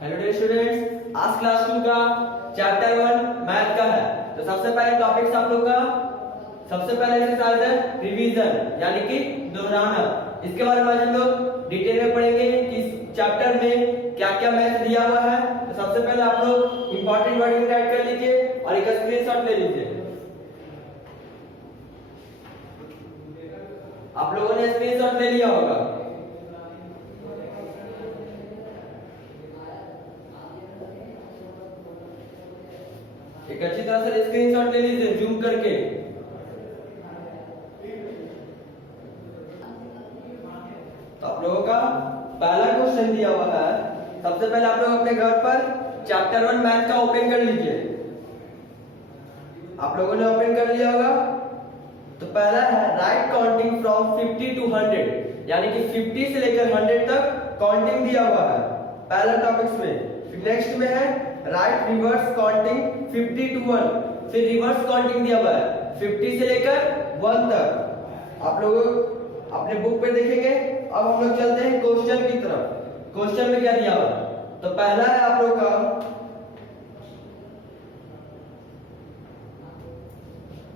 Hello dear students, आज class 2 का chapter 1 math का है। तो सबसे पहले टॉपिक्स आप लोग का सबसे पहले एक्सरसाइज है रिवीजन, यानी कि दोहराना। इसके बारे में आज हम लोग डिटेल में पढ़ेंगे कि इस चैप्टर में क्या क्या मैथ दिया हुआ है। तो सबसे पहले आप लोग इंपॉर्टेंट वर्ड में राइट कर लीजिए और एक स्क्रीनशॉट ले लीजिए। आप लोगों ने स्क्रीनशॉट ले लिया होगा। एक अच्छी तरह से स्क्रीनशॉट ले लीजिए जूम करके। तो आप लोगों का पहला क्वेश्चन दिया हुआ है। सबसे पहले आप लोग अपने घर पर चैप्टर 1 मैथ का ओपन कर लीजिए। आप लोगों ने ओपन कर लिया होगा। तो पहला है राइट काउंटिंग फ्रॉम 50 टू 100, यानी कि 50 से लेकर 100 तक काउंटिंग दिया हुआ है पहला टॉपिक्स में। नेक्स्ट में है राइट रिवर्स काउंटिंग 50 टू 1, फिर रिवर्स काउंटिंग दिया हुआ है 50 से लेकर 1 तक। आप लोग अपने बुक पे देखेंगे। अब हम लोग चलते हैं क्वेश्चन की तरफ। क्वेश्चन में क्या दिया हुआ है? तो पहला है आप लोग का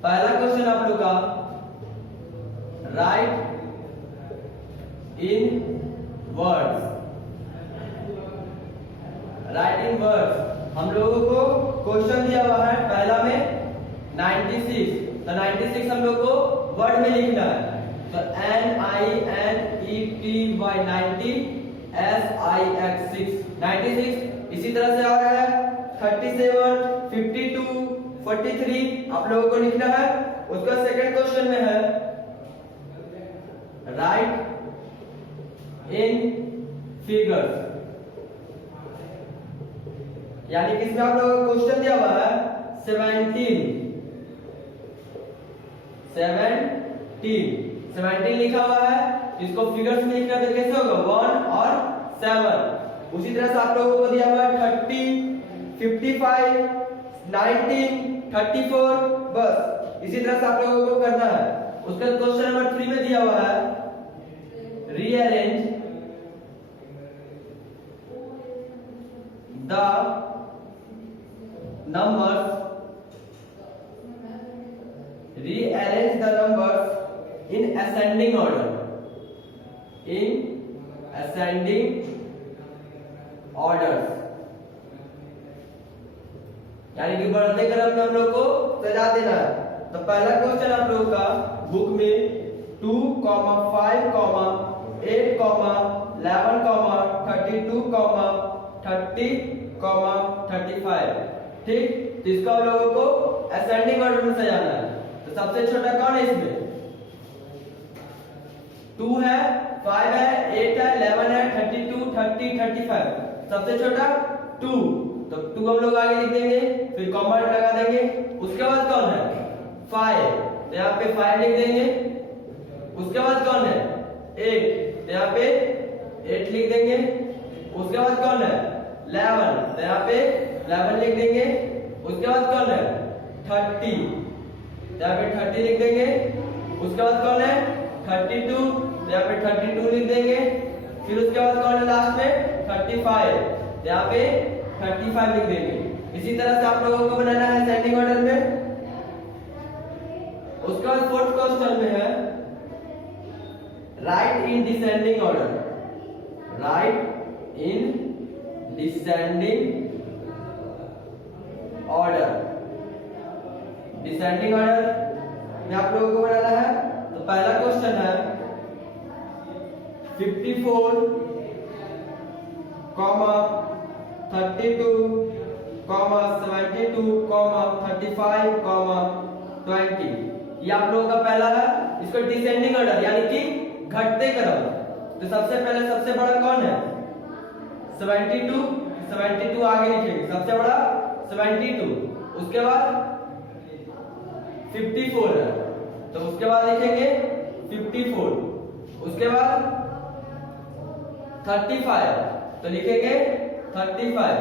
पहला क्वेश्चन आप लोग का राइट इन वर्ड्स। राइट इन वर्ड्स हम लोगों को क्वेश्चन दिया हुआ है पहला में 96। तो 96 हम लोग को वर्ड में लिखना है। तो NINETY 90 SIX 96। इसी तरह से आ रहा है 37 52 43 आप लोगों को लिखना है। उसका सेकंड क्वेश्चन में है राइट इन फिगर्स, यानी कि इसमें आप लोगों को क्वेश्चन दिया हुआ है 17 लिखा हुआ है। इसको फिगर्स में लिखना तो कैसे होगा 1 और 7। उसी तरह से आप लोगों को दिया हुआ है 30 55 19 34। बस इसी तरह से आप लोगों को करना है। उसका क्वेश्चन नंबर 3 में दिया हुआ है rearrange the numbers rearrange the numbers in ascending order, in ascending orders, यानी कि बढ़ते क्रम में हम लोग को सजा देना है। तो पहला क्वेश्चन आप लोगों का बुक में 2, 5, 8, 11, 32, 30, 35। ठीक, तो इसका हम लोगों को असेंडिंग ऑर्डर में सजाना है। तो सबसे छोटा कौन है इसमें? 2 है, 5 है, 8 है, 11 है, 32, 30, 35। सबसे छोटा 2। तो 2 हम लोग आगे लिख देंगे, फिर कॉमा लगा देंगे। उसके बाद कौन है 5, तो यहाँ पे 5 लिख देंगे। उसके बाद कौन है 8, तो यहाँ पे 8 लिख देंगे। उसके बाद कौन है 11, तो यहाँ पे 11 लिख देंगे। उसके बाद कौन है 30, यहाँ पे 30 लिख देंगे। उसके बाद कौन है 32, यहाँ पे 32 लिख देंगे। फिर उसके बाद कौन है लास्ट में 35, यहाँ पे 35 लिख देंगे। इसी तरह से आप लोगों को बनाना है असेंडिंग ऑर्डर में। उसके बाद फोर्थ क्वेश्चन में है right in descending order. Right in descending order. Descending order में आप लोगों को बनाना है। तो पहला क्वेश्चन है 54, 32, 72, 35, 20। ये आप लोगों का पहला है। इसको डिसेंडिंग ऑर्डर यानी कि घटते क्रम। तो सबसे पहले सबसे बड़ा कौन है 72 आगे लिखेंगे। सबसे बड़ा 72। उसके बाद 54 है, तो उसके बाद लिखेंगे 54। उसके बाद 35, तो लिखेंगे 35।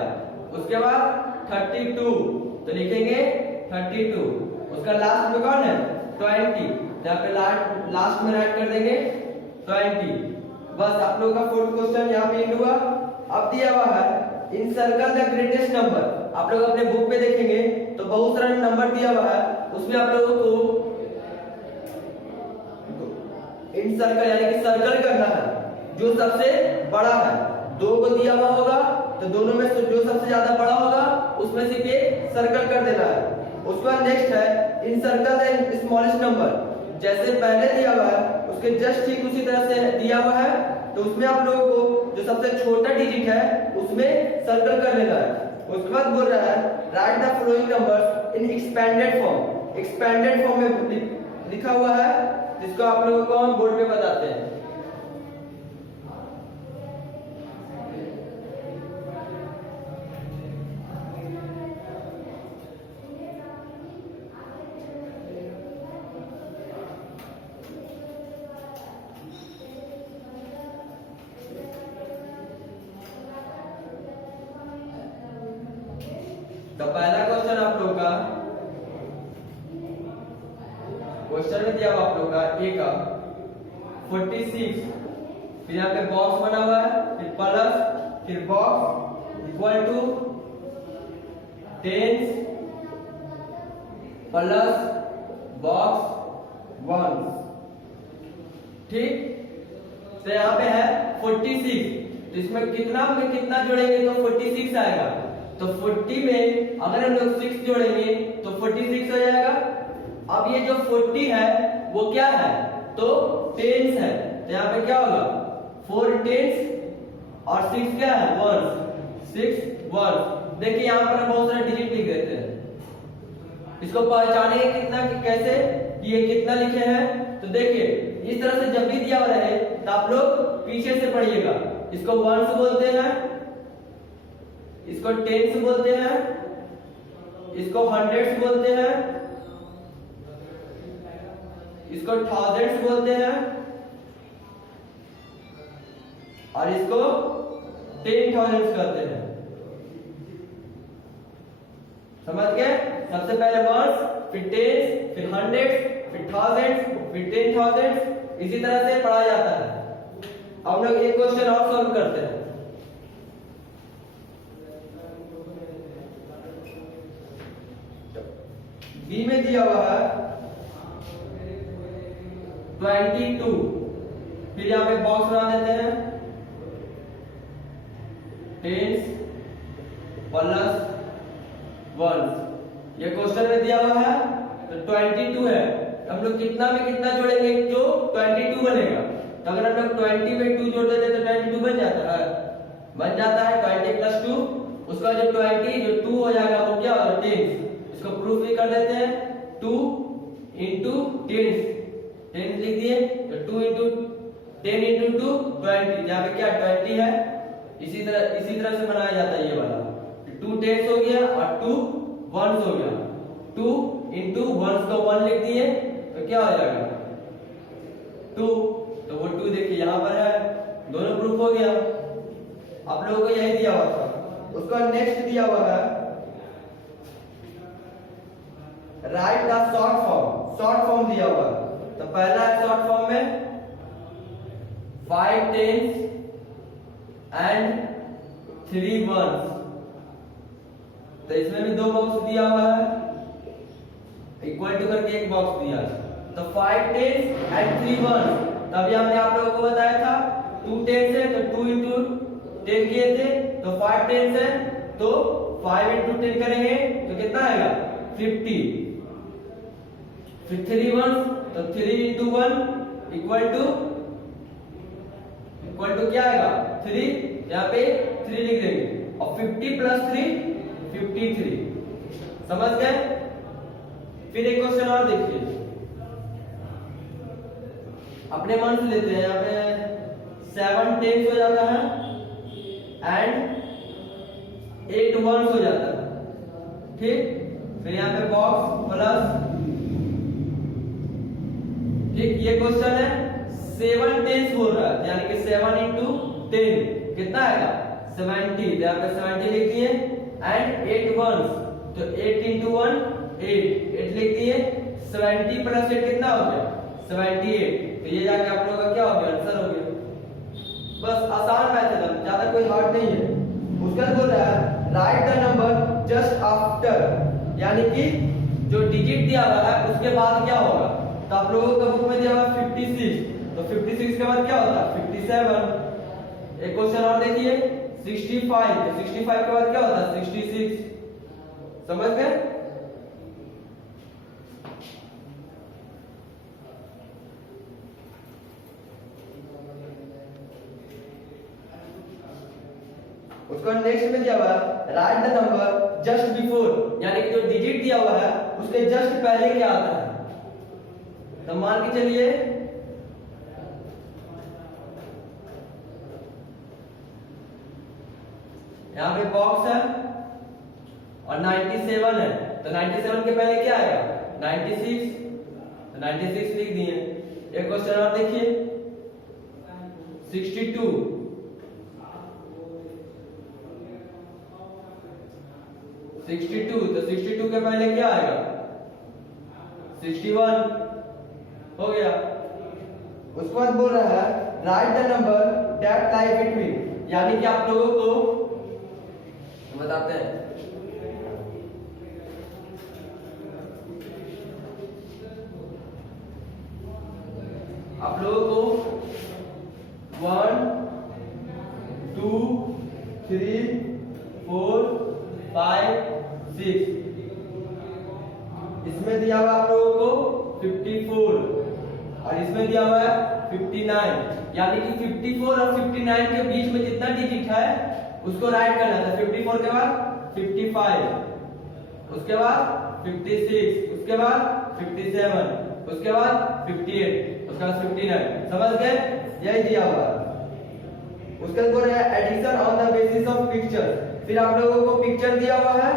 उसके बाद 32, तो लिखेंगे 32। उसका लास्ट में कौन है 20, यहाँ पे लास्ट में राइट कर देंगे 20। बस आप लोगों का फोर्थ क्वेश्चन यहाँ पे एंड हुआ। अब दिया हुआ है इन सर्कल द ग्रेटेस्ट नंबर। आप लोग अपने बुक में देखेंगे तो बहुत सारा नंबर दिया हुआ है, उसमें आप लोगों को इन सर्कल यानी कि सर्कल करना है जो सबसे बड़ा है। दो को दिया हुआ होगा तो दोनों में से जो सबसे ज्यादा बड़ा होगा उसमें से एक सर्कल कर देना है। उसके बाद नेक्स्ट है इन सर्कल द स्मॉलेस्ट नंबर। जैसे पहले दिया हुआ है उसके जस्ट ठीक उसी तरह से दिया हुआ है, तो उसमें आप लोगों को जो सबसे छोटा डिजिट है उसमें सर्कल कर लेना है। उसके बाद बोल रहा है right the following numbers in expanded form. Expanded form में लिखा हुआ है जिसको आप लोगों को हम बोर्ड पे बताते हैं। तो पहला क्वेश्चन आप लोग का क्वेश्चन में दिया हुआ आप लोग का ए का 46, फिर यहाँ पे बॉक्स बना हुआ है, फिर प्लस, फिर box equal to tens plus box 1। ठीक, तो यहाँ पे है 46, तो इसमें कितना में कितना जोड़ेंगे तो 46 आएगा। तो 40 में अगर हम लोग 6 जोड़ेंगे तो 46 हो जाएगा। अब ये जो 40 है वो क्या है तो टेंस है, तो यहाँ पे क्या होगा 4 टेंस और 6 क्या है 1, 6 1। देखिए यहाँ पर बहुत सारे डिजिट लिख देते हैं, इसको पहचानेंगे कितना कि कैसे ये कितना लिखे हैं। तो देखिए इस तरह से जब भी दिया हुआ रहे तो आप लोग पीछे से पढ़िएगा। इसको 1 बोलते हैं, इसको टेंस बोलते हैं, इसको हंड्रेड्स बोलते हैं, इसको थाउजेंड्स बोलते हैं और इसको 10,000 कहते हैं। समझ गए? सबसे पहले वंस, फिर टेंस, फिर हंड्रेड्स, फिर थाउजेंड्स, फिर 10,000, इसी तरह से पढ़ा जाता है। अब हम लोग एक क्वेश्चन और सॉल्व करते हैं। बी में दिया हुआ है 22, फिर यहाँ पे बॉक्स बना देते हैं टेंस प्लस 1। ये क्वेश्चन में दिया हुआ है तो 22 है, हम लोग कितना में कितना जोड़ेंगे जो 22 बनेगा। तो अगर हम लोग 20 में 2 जोड़ देते तो 22 बन जाता है, 20 प्लस 2। उसका जो 20 जो 2 हो जाएगा वो क्या होगा 10। इसको प्रूफ भी कर देते हैं 2 इंटू 10 लिख दिए तो 2 इंटू 10 इंटू 2 20, जहाँ पे क्या 20 है। इसी तरह से बनाया जाता है ये वाला। 2 10 हो गया और 2 1 हो गया। 2 इंटू 1 को 1 लिख दिए तो क्या हो जाएगा 2, तो वो 2 देखिए यहाँ पर है, दोनों प्रूफ हो गया। आप लोगों को यही दिया हुआ था। उसका नेक्स्ट दिया हुआ है right the short form. Short form दिया हुआ है, तो पहला है शॉर्ट फॉर्म में 5 टेंस एंड 3 वंस। तो इसमें भी 2 बॉक्स दिया हुआ है, इक्वल टू करके एक बॉक्स दिया है। तो 5 टेंस एंड 3 वंस, तभी हमने आप लोगों को बताया था 2 टेंस है तो 2 इंटू 10 किए थे, तो 5 टेंस है तो 5 इंटू 10 करेंगे तो कितना आएगा 50। फिर 3 वंस तो 3 इंटू 1 इक्वल टू क्या आएगा 3, यहाँ पे 3 लिख देंगे और 50 प्लस 3 53। समझ गए? फिर एक क्वेश्चन और देखिए, अपने मन से लेते हैं। यहाँ पे 7 टेंस हो जाता है एंड 8 वंस हो जाता है। ठीक, फिर यहाँ पे बॉक्स प्लस, ठीक, ये क्वेश्चन है 7 टेंस बोल रहा है, यानी कि 7 इंटू 10 कितना आएगा 70, यहाँ पे 70 लिख दिए एंड 8 वंस, तो 8 इंटू 1 8 लिख दिए। 70 प्लस 8 कितना हो गया 78, तो ये जाके आप लोगों का क्या हो गया आंसर हो गया। बस आसान मैथड है, ज्यादा कोई हार्ड नहीं है। उसका बोल रहा है right the number just after, यानी कि जो डिजिट दिया हुआ है उसके बाद क्या होगा। तो आप लोगों का बुक में दिया हुआ है 56, तो 56 के बाद क्या होता है 57। एक क्वेश्चन और देखिए 65, तो 65 के बाद क्या होता है 66। समझ गए। उसको नेक्स्ट में दिया हुआ है right the number just before, यानी कि जो डिजिट दिया हुआ है उसके जस्ट पहले क्या आता है। तो मान के चलिए यहाँ पे बॉक्स है और 97 है, तो 97 के पहले क्या आएगा 96, तो 96 लिख दिए। एक क्वेश्चन और देखिए 62, 62, तो 62 के पहले क्या आएगा 61, हो गया। उसके बाद बोल रहा है right the number that lie between, यानी कि आप लोगों को बताते हैं आप लोगों को 1 2 3 4 5 6, इसमें दिया हुआ आप लोगों को 54 और इसमें दिया हुआ है 59, यानी कि 54 और 59 के बीच में जितना डिजिट है उसको राइट करना था। 54 के बाद 55, उसके बाद 56, उसके बाद 57, उसके बाद 58, उसके बाद 59। समझ गए, यही दिया हुआ है। उसके बाद बोल रहा है addition on the basis of picture, फिर आप लोगों को पिक्चर दिया हुआ है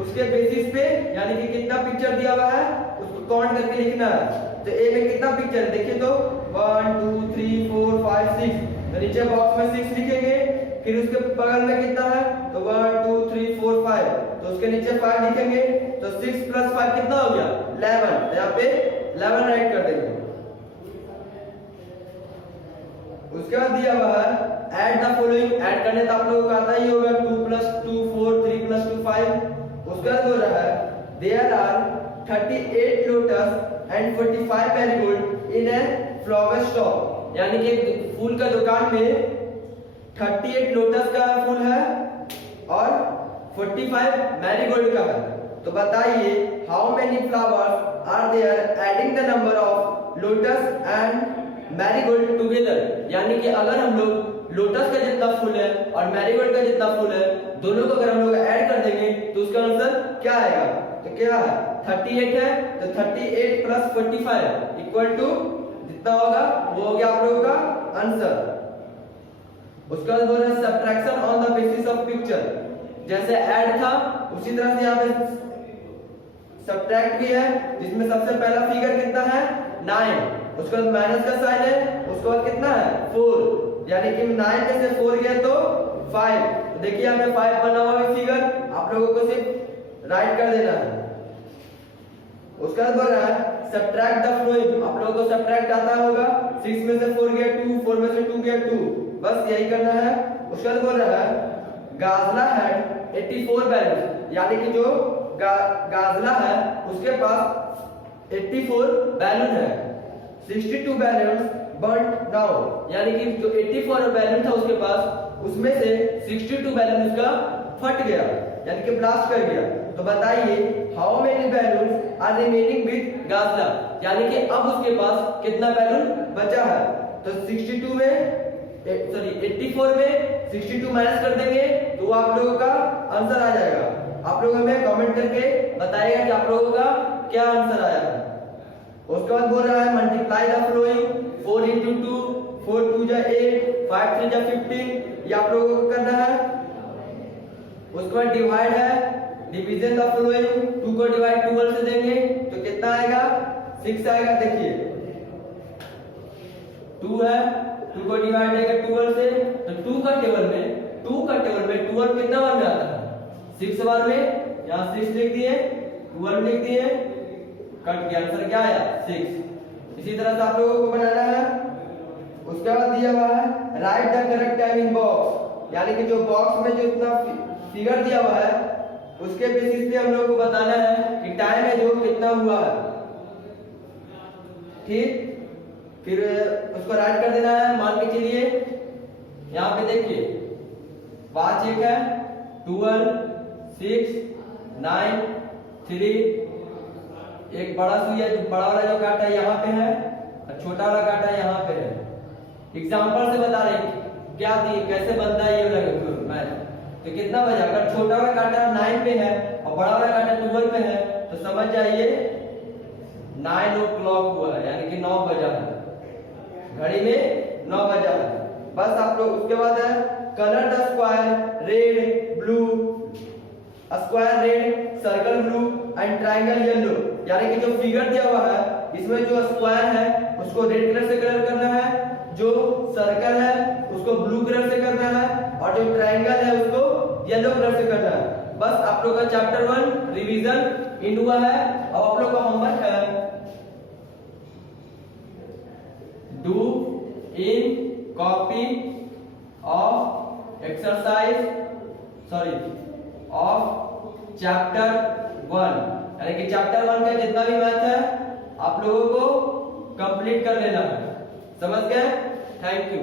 उसके बेसिस पे, यानी कि कितना पिक्चर दिया हुआ है उसको काउंट करके लिखना है। तो ए में कितना पिक्चर है देखिए, तो 1 2 3 4 5 6, तो नीचे बॉक्स में 6 लिखेंगे, फिर उसके बगल में कितना है तो 1 2 3 4 5, तो उसके नीचे 5 लिखेंगे, तो 6 प्लस 5 कितना हो गया 11, तो यहाँ पे 11 राइट कर देंगे। उसके बाद दिया हुआ है ऐड द फॉलोइंग, ऐड करने तो आप लोगों को आता ही होगा 2 + 2 4 3 + 2 5। उसके बाद बोल रहा है there are 38 lotus and 45 marigold in a flower stock, यानी कि फूल का दुकान में 38 लोटस का फूल है और 45 मैरीगोल्ड का है। तो बताइए how many flowers are there adding the number of lotus and marigold together, यानी कि अगर हम लोग लोटस का जितना फूल है और मैरीगोल्ड का जितना फूल है दोनों को अगर हम लोग ऐड कर देंगे तो उसका आंसर क्या आएगा। तो क्या है 38 है, तो 38 + 45 इक्वल टू जितना होगा वो हो गया आप लोगों का आंसर। उसके बाद बोल रहे हैं subtraction on the basis of picture, जैसे ऐड था उसी तरह से यहाँ पे सब्ट्रैक्ट भी है, जिसमें सबसे पहला फिगर कितना है 9, उसके बाद माइनस का साइन है, उसके बाद कितना है 4, यानी कि 9 में से 4 गया तो 5। तो देखिए यहाँ पे 5 बना हुआ है फिगर, आप लोगों को सिर्फ राइट कर देना है। उसके बाद बोल रहा है सब्ट्रैक्ट द फ्लोइंग, आप लोगों को सब्ट्रैक्ट आता होगा, 6 में से 4 गया 2, 4 में से 2 गया 2, बस यही करना है। उसके बाद बोल रहा है गाजला हैड 84 बैलून, यानी कि जो गाजला है उसके पास 84 बैलून है, 62 बैलून बर्न्ड डाउन, यानी कि जो 84 बैलून था उसके पास उसमें से 62 बैलून उसका फट गया, यानी कि ब्लास्ट कर गया। तो बताइए how many balloon are remaining with Ghazala, यानी कि अब उसके पास कितना बैलून बचा है। तो 62 में 84 में 62 माइनस कर देंगे तो आप लोगों का आंसर आ जाएगा। आप लोग हमें कमेंट करके बताइएगा कि आप लोगों का क्या आंसर आया है। उसके बाद बोल रहा है मल्टीप्लाई द फ्लोइंग 4 × 2, 4 2 = 8, 5 3 = 15, ये आप लोगों को करना है। उसके बाद डिवाइड है, डिवीजन द फ्लोइंग, 2 को डिवाइड 12 से देंगे तो कितना आएगा 6 आएगा। देखिए 2 है, 2 को डिवाइड करेंगे 12 से तो 2 का टेबल में 12 कितना बार में आता है 6 बार में, यहाँ 6 लिख दिए 12 लिख दिए, कट के आंसर क्या आया 6। इसी तरह से आप लोगों को बनाना है। उसके बाद दिया हुआ है right the correct time in box, यानी कि जो बॉक्स में जो इतना फिगर दिया हुआ है उसके बेसिस पे हम लोग को बताना है कि टाइम है जो कितना हुआ है। ठीक, फिर उसको राइट कर देना है। मान के चलिए यहाँ पे देखिए 5 1 है 12 6 9 3, एक बड़ा सुई है, जो बड़ा वाला जो कांटा है यहाँ पे है और छोटा वाला कांटा यहाँ पे है। एग्जांपल से बता रहे हैं क्या दिए, कैसे बनता है ये वाला मैथ। तो कितना बजा, अगर छोटा वाला कांटा 9 पे है और बड़ा वाला कांटा 12 पे है तो समझ जाइए 9 o'clock हुआ है, यानी कि 9 बजा है, घड़ी में 9 बजा है। बस आप लोग उसके बाद है colour the square red blue, square red, circle blue and triangle yellow. यानी कि जो फिगर दिया हुआ है इसमें जो स्क्वायर है उसको रेड कलर से कलर करना है, जो सर्कल है उसको ब्लू कलर से करना है और जो ट्रायंगल है उसको येलो कलर से करना है। बस आप लोग का चैप्टर 1 रिवीजन इन हुआ है। अब आप लोग का होमवर्क है do in copy of exercise of chapter 1, यानी कि चैप्टर 1 का जितना भी मैथ है आप लोगों को कंप्लीट कर लेना है। समझ गए? Thank you.